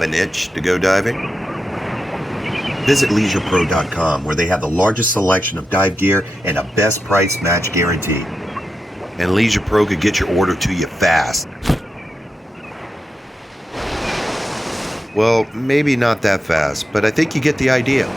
Have an itch to go diving? Visit LeisurePro.com, where they have the largest selection of dive gear and a best price match guarantee. And Leisure Pro could get your order to you fast. Well, maybe not that fast, but I think you get the idea.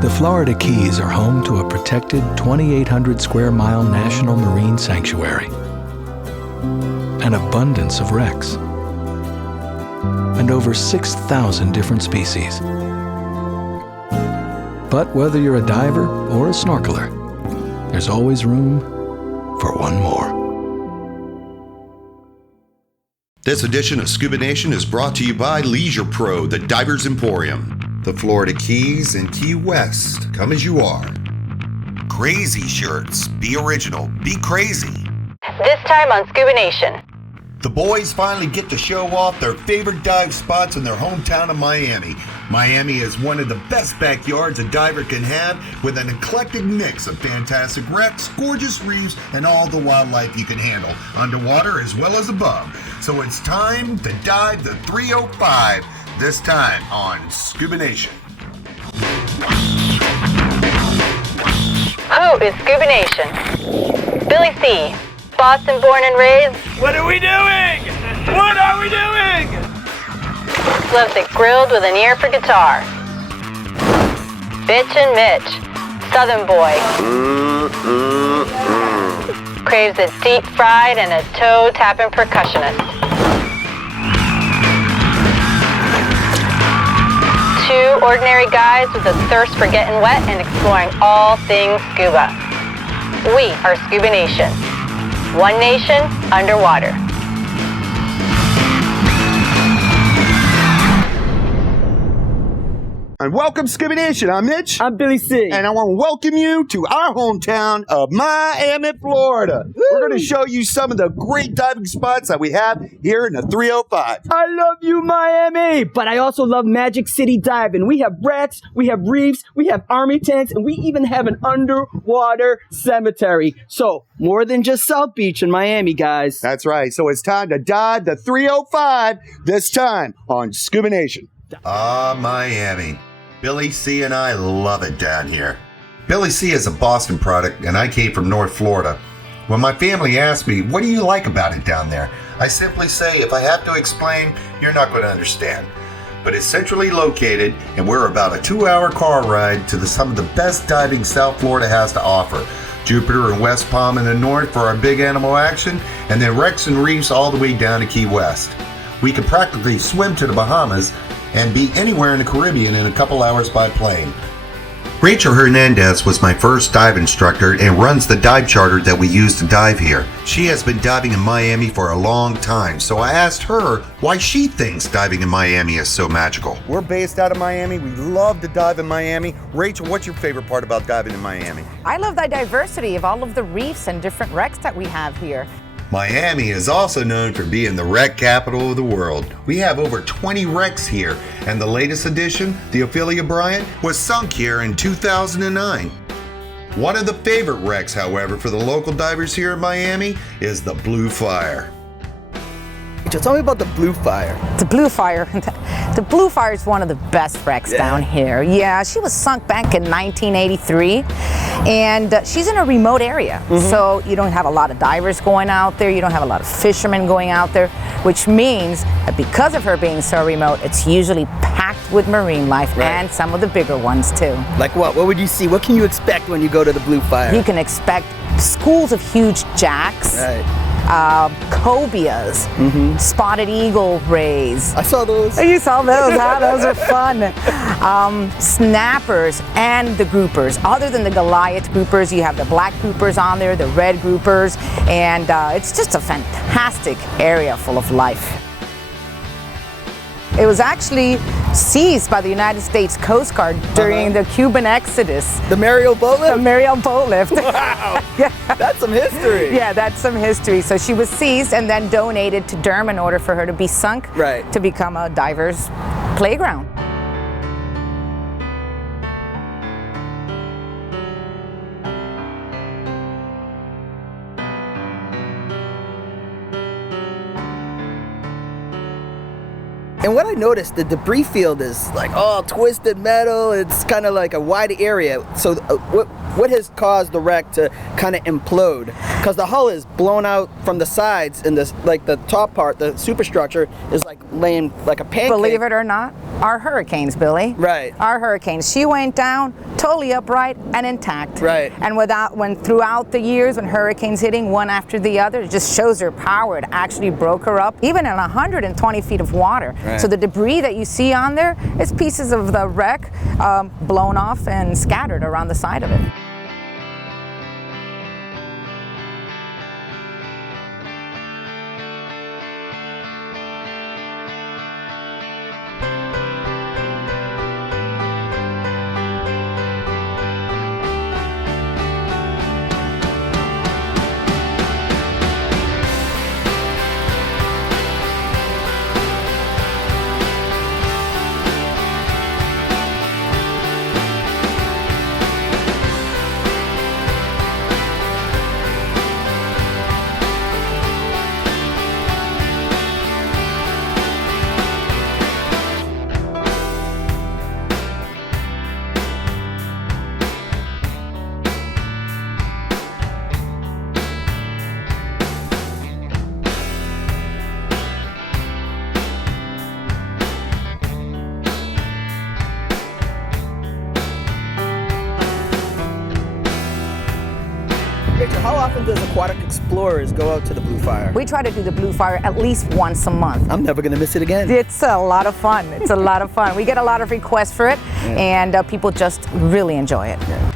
The Florida Keys are home to a protected 2,800 square mile national marine sanctuary, an abundance of wrecks, and over 6,000 different species. But whether you're a diver or a snorkeler, there's always room for one more. This edition of Scuba Nation is brought to you by Leisure Pro, the Divers Emporium. The Florida Keys and Key West, come as you are. Crazy shirts, be original, be crazy. This time on Scuba Nation. The boys finally get to show off their favorite dive spots in their hometown of Miami. Miami is one of the best backyards a diver can have, with an eclectic mix of fantastic wrecks, gorgeous reefs, and all the wildlife you can handle, underwater as well as above. So it's time to dive the 305, this time on Scuba Nation. Who is Scuba Nation? Billy C., Boston born and raised. What are we doing? What are we doing? Loves it grilled with an ear for guitar. Bitch and Mitch, Southern boy. Craves it deep fried and a toe tapping percussionist. Two ordinary guys with a thirst for getting wet and exploring all things scuba. We are Scuba Nation. One nation underwater. And welcome, Scuba Nation. I'm Mitch. I'm Billy C. And I want to welcome you to our hometown of Miami, Florida. Woo! We're going to show you some of the great diving spots that we have here in the 305. I love you, Miami, but I also love Magic City diving. We have wrecks, we have reefs, we have army tanks, and we even have an underwater cemetery. So, more than just South Beach in Miami, guys. That's right. So it's time to dive the 305, this time on Scuba Nation. Miami. Billy C. and I love it down here. Billy C. is a Boston product, and I came from North Florida. When my family asked me, what do you like about it down there? I simply say, if I have to explain, you're not going to understand. But it's centrally located, and we're about a 2-hour car ride to some of the best diving South Florida has to offer. Jupiter and West Palm in the north for our big animal action, and then wrecks and reefs all the way down to Key West. We can practically swim to the Bahamas and be anywhere in the Caribbean in a couple hours by plane. Rachel Hernandez was my first dive instructor and runs the dive charter that we use to dive here. She has been diving in Miami for a long time, so I asked her why she thinks diving in Miami is so magical. We're based out of Miami. We love to dive in Miami. Rachel, what's your favorite part about diving in Miami? I love the diversity of all of the reefs and different wrecks that we have here. Miami is also known for being the wreck capital of the world. We have over 20 wrecks here, and the latest edition, the Ophelia Bryant, was sunk here in 2009. One of the favorite wrecks, however, for the local divers here in Miami is the Blue Fire. Tell me about the Blue Fire. The Blue Fire. The Blue Fire is one of the best wrecks down here. Yeah, she was sunk back in 1983, and she's in a remote area. So you don't have a lot of divers going out there. You don't have a lot of fishermen going out there, which means that because of her being so remote, it's usually packed with marine life and some of the bigger ones too. Like what? What would you see? What can you expect when you go to the Blue Fire? You can expect schools of huge jacks. Cobias, spotted eagle rays. I saw those. You saw those, huh? Those are fun. Snappers and the groupers. Other than the Goliath groupers, you have the black groupers on there, the red groupers, and it's just a fantastic area full of life. It was actually seized by the United States Coast Guard during the Cuban Exodus. The Mariel boat lift? The Mariel boat lift. Wow, yeah. That's some history. Yeah, that's some history. So she was seized and then donated to Durham in order for her to be sunk to become a diver's playground. And what I noticed, the debris field is like all twisted metal. It's kind of like a wide area. So what has caused the wreck to kind of implode? Because the hull is blown out from the sides, and this, like the top part, the superstructure, is like laying like a pancake. Believe it or not, our hurricanes, Billy. Right. Our hurricanes. She went down totally upright and intact. Right. And when throughout the years, when hurricanes hitting one after the other, it just shows her power. It actually broke her up, even in 120 feet of water. Right. So the debris that you see on there is pieces of the wreck blown off and scattered around the side of it. Rachel, how often does Aquatic Explorers go out to the Blue Fire? We try to do the Blue Fire at least once a month. I'm never going to miss it again. It's a lot of fun. It's a lot of fun. We get a lot of requests for it, and people just really enjoy it. Yeah.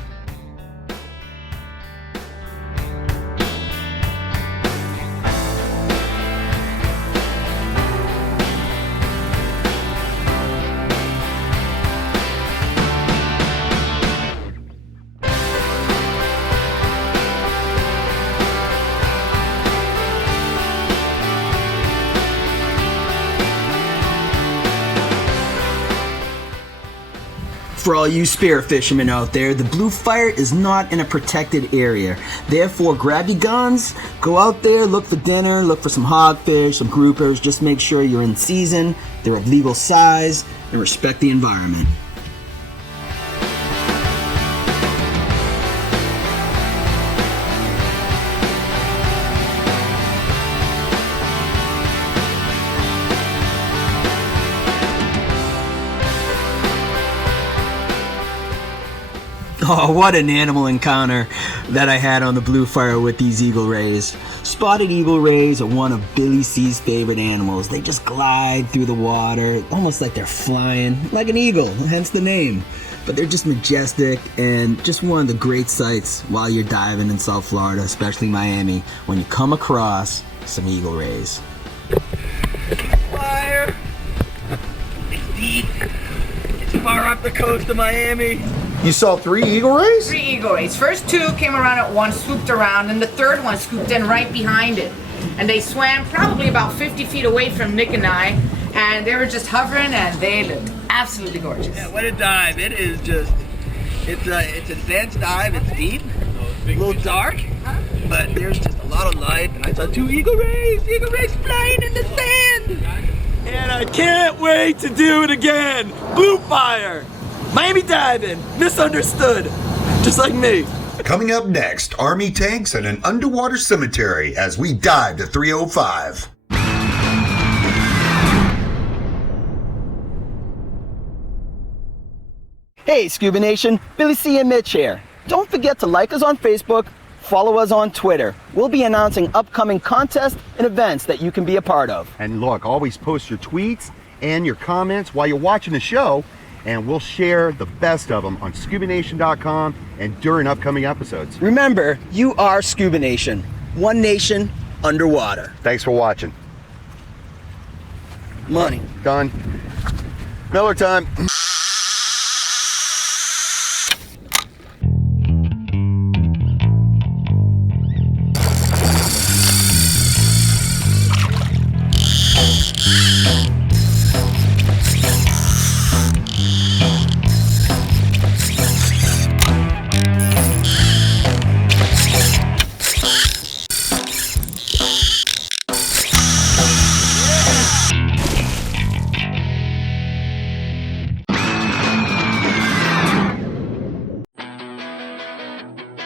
For all you spear fishermen out there, the Blue Fire is not in a protected area. Therefore, grab your guns, go out there, look for dinner, look for some hogfish, some groupers. Just make sure you're in season, they're of legal size, and respect the environment. Oh, what an animal encounter that I had on the Blue Fire with these eagle rays. Spotted eagle rays are one of Billy C's favorite animals. They just glide through the water, almost like they're flying, like an eagle, hence the name. But they're just majestic and just one of the great sights while you're diving in South Florida, especially Miami, when you come across some eagle rays. Fire! It's deep. It's far up the coast of Miami. You saw 3 eagle rays? 3 eagle rays. First 2 came around at once, swooped around, and the third one scooped in right behind it. And they swam probably about 50 feet away from Nick and I, and they were just hovering, and they looked absolutely gorgeous. Yeah, what a dive. It is just, it's a dense dive. It's deep, a little dark, but there's just a lot of light. And I saw 2 eagle rays flying in the sand. And I can't wait to do it again. Blue Fire, Miami diving, misunderstood, just like me. Coming up next, Army tanks and an underwater cemetery as we dive to 305. Hey, Scuba Nation, Billy C and Mitch here. Don't forget to like us on Facebook, follow us on Twitter. We'll be announcing upcoming contests and events that you can be a part of. And look, always post your tweets and your comments while you're watching the show, and we'll share the best of them on ScubaNation.com and during upcoming episodes. Remember, you are Scuba Nation. One nation underwater. Thanks for watching. Money. Done. Miller time.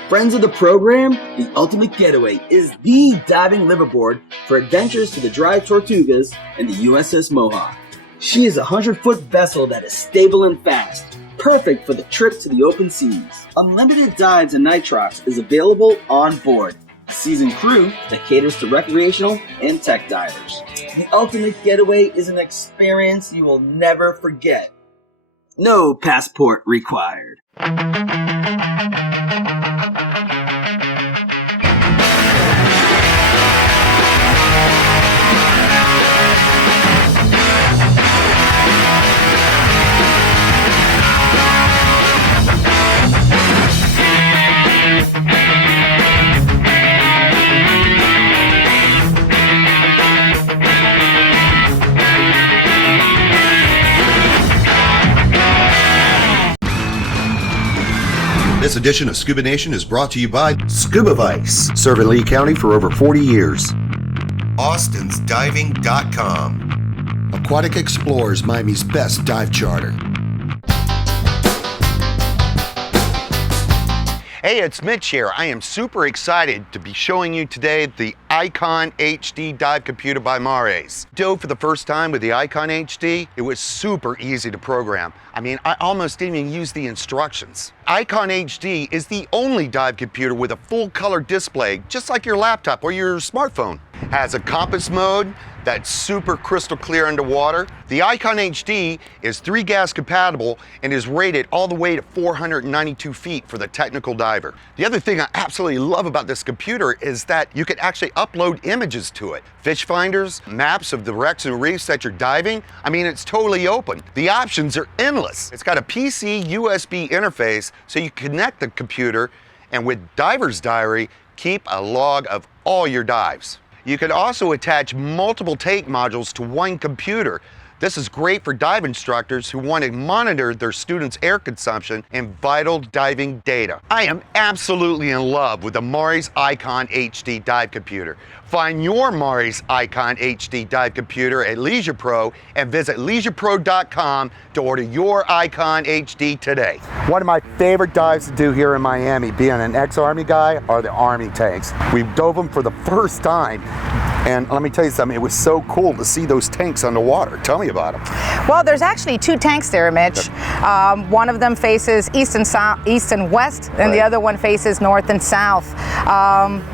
Friends of the program, the Ultimate Getaway is the diving liveaboard for adventures to the dry Tortugas and the USS Mohawk. She is a 100-foot vessel that is stable and fast, perfect for the trip to the open seas. Unlimited dives and nitrox is available on board. A seasoned crew that caters to recreational and tech divers. The Ultimate Getaway is an experience you will never forget. No passport required. This edition of Scuba Nation is brought to you by Scuba Vice, serving Lee County for over 40 years. AustinsDiving.com, Aquatic Explorers, Miami's best dive charter. Hey, it's Mitch here. I am super excited to be showing you today the Icon HD dive computer by Mares. Dove for the first time with the Icon HD. It was super easy to program. I mean, I almost didn't even use the instructions. Icon HD is the only dive computer with a full color display, just like your laptop or your smartphone. Has a compass mode that's super crystal clear underwater. The Icon HD is 3 gas compatible and is rated all the way to 492 feet for the technical diver. The other thing I absolutely love about this computer is that you can actually upload images to it. Fish finders, maps of the wrecks and reefs that you're diving. I mean, it's totally open. The options are endless. It's got a PC USB interface so you connect the computer and with Diver's Diary, keep a log of all your dives. You can also attach multiple tank modules to one computer. This is great for dive instructors who want to monitor their students' air consumption and vital diving data. I am absolutely in love with the Mares Icon HD dive computer. Find your Mares Icon HD dive computer at Leisure Pro and visit leisurepro.com to order your Icon HD today. One of my favorite dives to do here in Miami, being an ex-Army guy, are the Army tanks. We dove them for the first time. And let me tell you something, it was so cool to see those tanks underwater. Tell me about them. Well, there's actually 2 tanks there, Mitch. One of them faces east and west, and the other one faces north and south.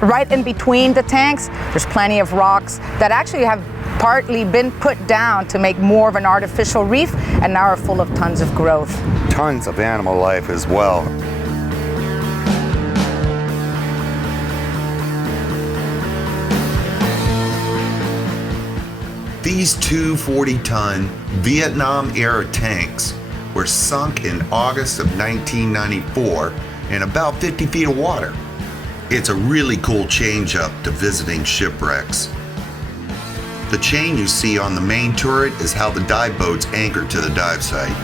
Right in between the tanks, there's plenty of rocks that actually have partly been put down to make more of an artificial reef, and now are full of tons of growth. Tons of animal life as well. These two 40-ton Vietnam-era tanks were sunk in August of 1994 in about 50 feet of water. It's a really cool change up to visiting shipwrecks. The chain you see on the main turret is how the dive boats anchor to the dive site.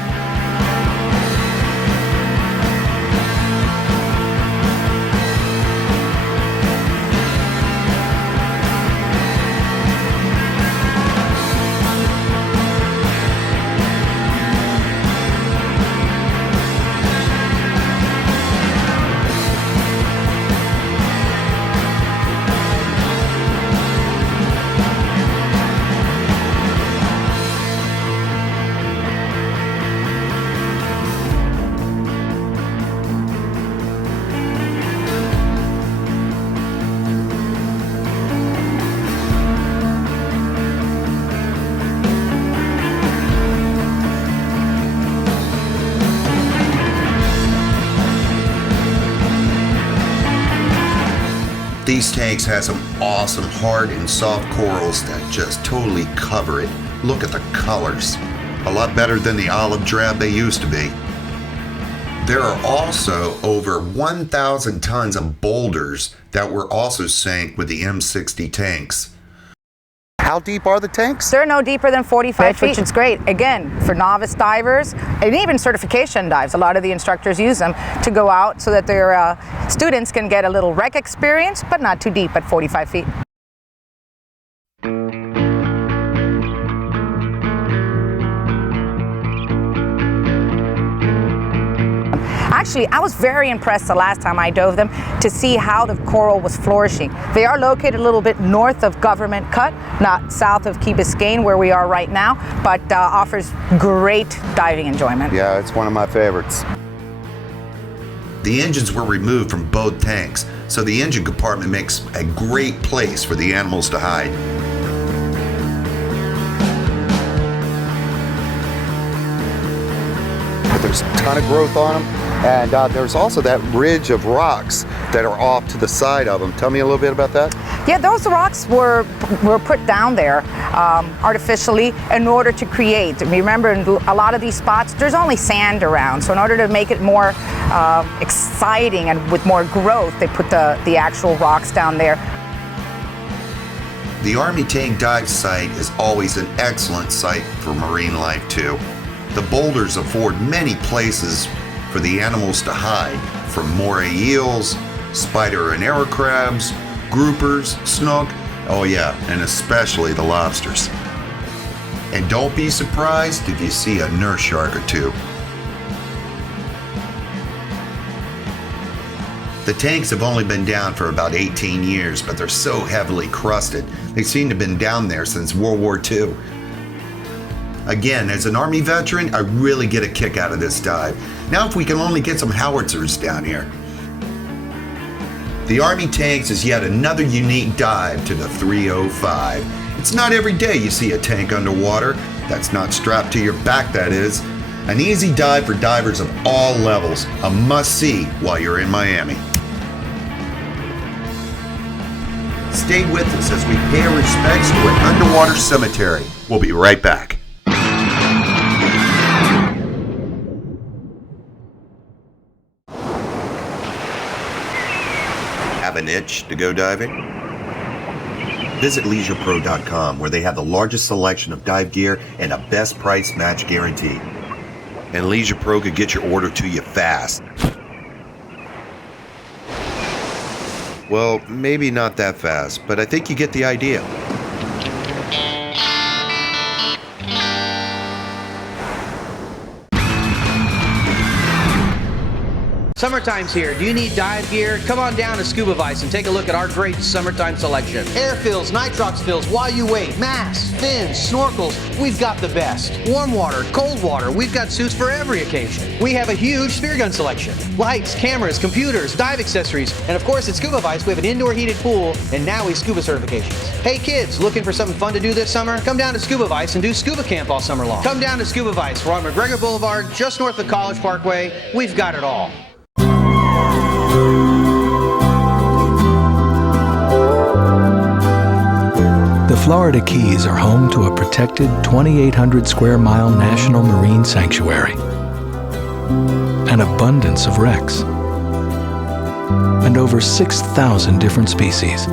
These tanks have some awesome hard and soft corals that just totally cover it. Look at the colors. A lot better than the olive drab they used to be. There are also over 1,000 tons of boulders that were also sank with the M60 tanks. How deep are the tanks? They're no deeper than 45 feet, which is great. Again, for novice divers and even certification dives, a lot of the instructors use them to go out so that their students can get a little wreck experience, but not too deep at 45 feet. Actually, I was very impressed the last time I dove them to see how the coral was flourishing. They are located a little bit north of Government Cut, not south of Key Biscayne where we are right now, but offers great diving enjoyment. Yeah, it's one of my favorites. The engines were removed from both tanks, so the engine compartment makes a great place for the animals to hide. But there's a ton of growth on them, and there's also that ridge of rocks that are off to the side of them. Tell me a little bit about that. Yeah, those rocks were put down there artificially in order to create. Remember, in a lot of these spots, there's only sand around. So in order to make it more exciting and with more growth, they put the actual rocks down there. The Army Tank Dive Site is always an excellent site for marine life too. The boulders afford many places for the animals to hide, from moray eels, spider and arrow crabs, groupers, snook, oh yeah, and especially the lobsters. And don't be surprised if you see a nurse shark or two. The tanks have only been down for about 18 years, but they're so heavily crusted, they seem to have been down there since World War II. Again, as an Army veteran, I really get a kick out of this dive. Now if we can only get some howitzers down here. The Army Tanks is yet another unique dive to the 305. It's not every day you see a tank underwater. That's not strapped to your back, that is. An easy dive for divers of all levels. A must-see while you're in Miami. Stay with us as we pay our respects to an underwater cemetery. We'll be right back. Have an itch to go diving? Visit LeisurePro.com, where they have the largest selection of dive gear and a best price match guarantee. And Leisure Pro could get your order to you fast. Well, maybe not that fast, but I think you get the idea. Summertime's here. Do you need dive gear? Come on down to Scuba Vice and take a look at our great summertime selection. Air fills, nitrox fills, while you wait. Masks, fins, snorkels, we've got the best. Warm water, cold water, we've got suits for every occasion. We have a huge spear gun selection. Lights, cameras, computers, dive accessories, and of course at Scuba Vice we have an indoor heated pool and now we scuba certifications. Hey kids, looking for something fun to do this summer? Come down to Scuba Vice and do scuba camp all summer long. Come down to Scuba Vice. We're on McGregor Boulevard, just north of College Parkway. We've got it all. The Florida Keys are home to a protected 2,800 square mile national marine sanctuary, an abundance of wrecks, and over 6,000 different species.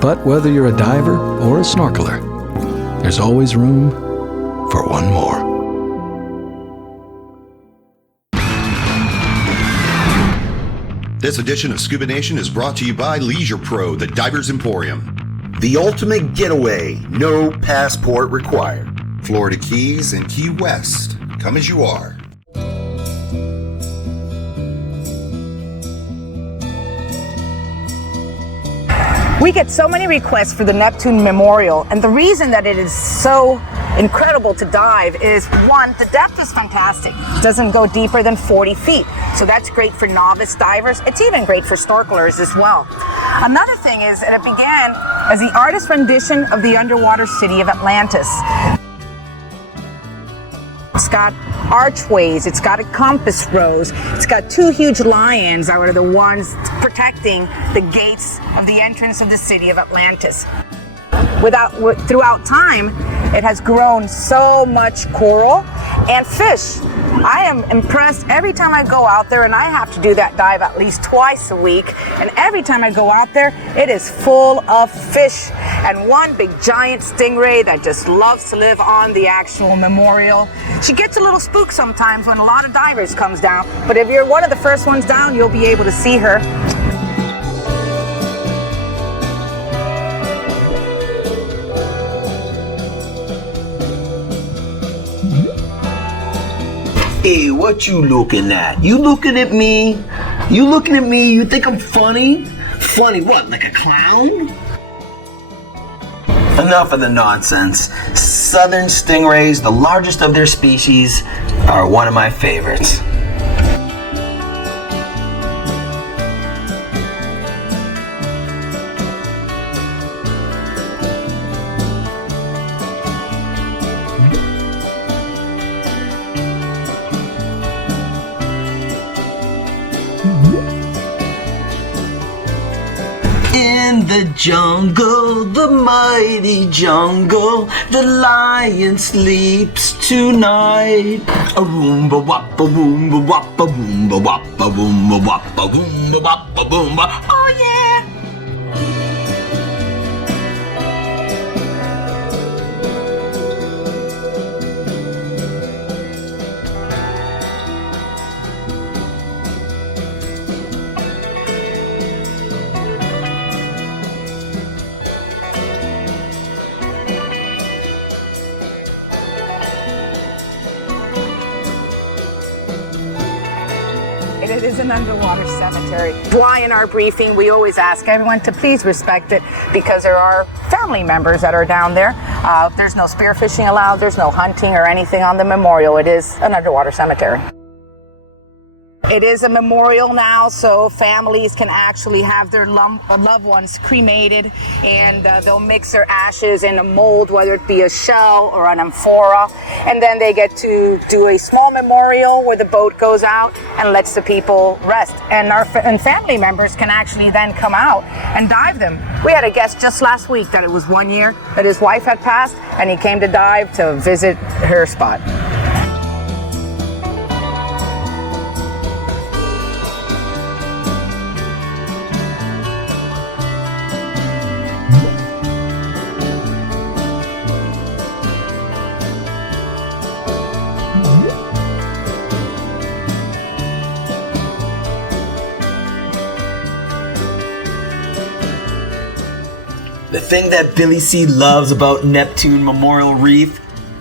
But whether you're a diver or a snorkeler, there's always room for one more. This edition of Scuba Nation is brought to you by Leisure Pro, the Divers Emporium. The ultimate getaway, no passport required. Florida Keys and Key West. Come as you are. We get so many requests for the Neptune Memorial, and the reason that it is so incredible to dive is, one, the depth is fantastic. It doesn't go deeper than 40 feet, so that's great for novice divers. It's even great for snorkelers as well. Another thing is that it began as the artist's rendition of the underwater city of Atlantis. It's got archways, it's got a compass rose, it's got two huge lions that are the ones protecting the gates of the entrance of the city of Atlantis. Throughout time, it has grown so much coral and fish. I am impressed every time I go out there, and I have to do that dive at least twice a week, and every time I go out there, it is full of fish and one big giant stingray that just loves to live on the actual memorial. She gets a little spooked sometimes when a lot of divers comes down, but if you're one of the first ones down, you'll be able to see her. Hey, what you looking at? You looking at me? You looking at me? You think I'm funny? Funny what, like a clown? Enough of the nonsense. Southern stingrays, the largest of their species, are one of my favorites. In the jungle, the mighty jungle, the lion sleeps tonight. A roomba wappa roomba wappa roomba wappa roomba wappa roomba wappa roomba. Oh yeah! It is an underwater cemetery. Why in our briefing we always ask everyone to please respect it because there are family members that are down there. There's no spearfishing allowed, there's no hunting or anything on the memorial. It is an underwater cemetery. It is a memorial now, so families can actually have their loved ones cremated, and they'll mix their ashes in a mold, whether it be a shell or an amphora, and then they get to do a small memorial where the boat goes out and lets the people rest. And family members can actually then come out and dive them. We had a guest just last week that it was 1 year that his wife had passed, and he came to dive to visit her spot. The thing that Billy C loves about Neptune Memorial Reef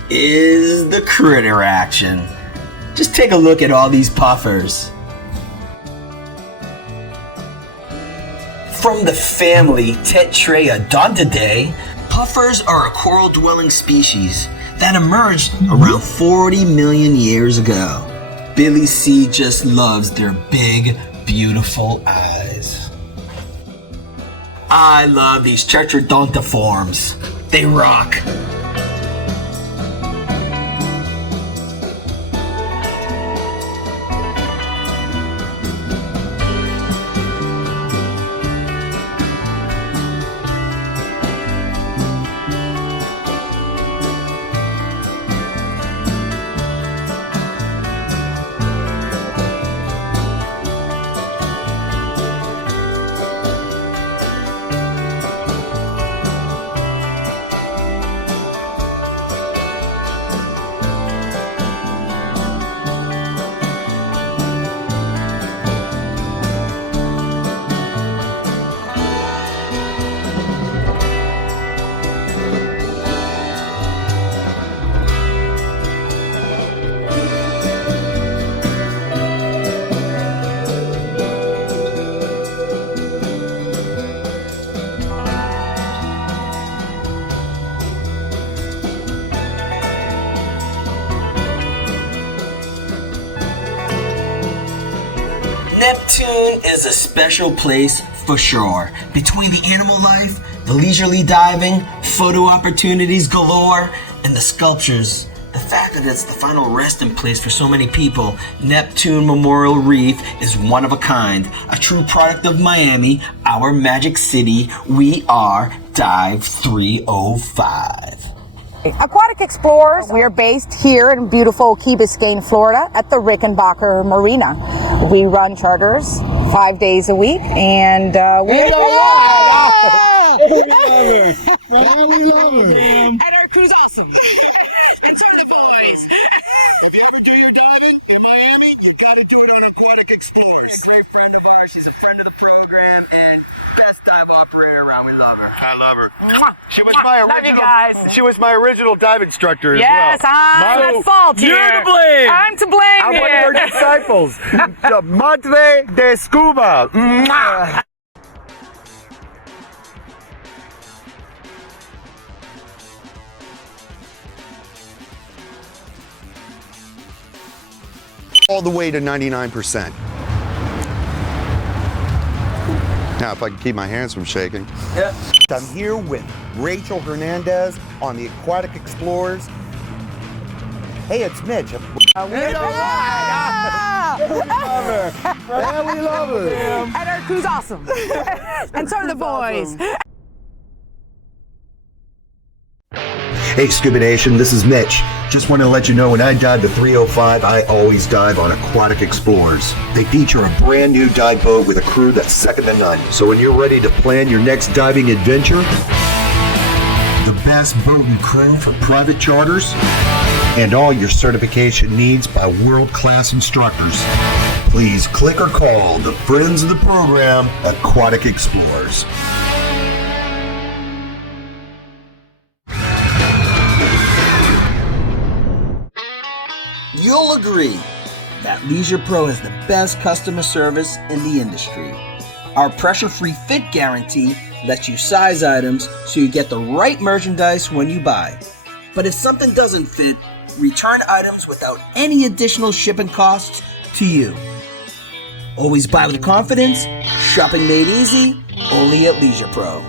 is the critter action. Just take a look at all these puffers. From the family Tetraodontidae, puffers are a coral-dwelling species that emerged around 40 million years ago. Billy C just loves their big, beautiful eyes. I love these Tetraodontiforms. They rock. Neptune is a special place for sure. Between the animal life, the leisurely diving, photo opportunities galore, and the sculptures, the fact that it's the final resting place for so many people, Neptune Memorial Reef is one of a kind, a true product of Miami, our magic city. We are Dive 305. Aquatic Explorers, we are based here in beautiful Key Biscayne, Florida at the Rickenbacker Marina. We run charters 5 days a week, and we love it. And our crew's awesome. And so are the boys. If you ever do your diving in Miami, you gotta do it on Aquatic Explorers. Great friend of ours, she's a friend of the program, and best dive operator around. I love her. She was my Love you guys. She was my original dive instructor as Yes, well. I'm at fault here. You're to blame. I'm to blame I'm here. one of your disciples. The Madre de Scuba. Mwah. All the way to 99%. Now, if I can keep my hands from shaking. Yeah. I'm here with Rachel Hernandez on the Aquatic Explorers. Hey, it's Mitch. We love her. And our crew's awesome. And so are the boys. Hey Scuba Nation, this is Mitch. Just want to let you know when I dive the 305, I always dive on Aquatic Explorers. They feature a brand new dive boat with a crew that's second to none. So when you're ready to plan your next diving adventure, the best boat and crew for private charters, and all your certification needs by world-class instructors, please click or call the friends of the program, Aquatic Explorers. You'll agree that Leisure Pro has the best customer service in the industry. Our pressure-free fit guarantee lets you size items so you get the right merchandise when you buy. But if something doesn't fit, return items without any additional shipping costs to you. Always buy with confidence, shopping made easy, only at Leisure Pro.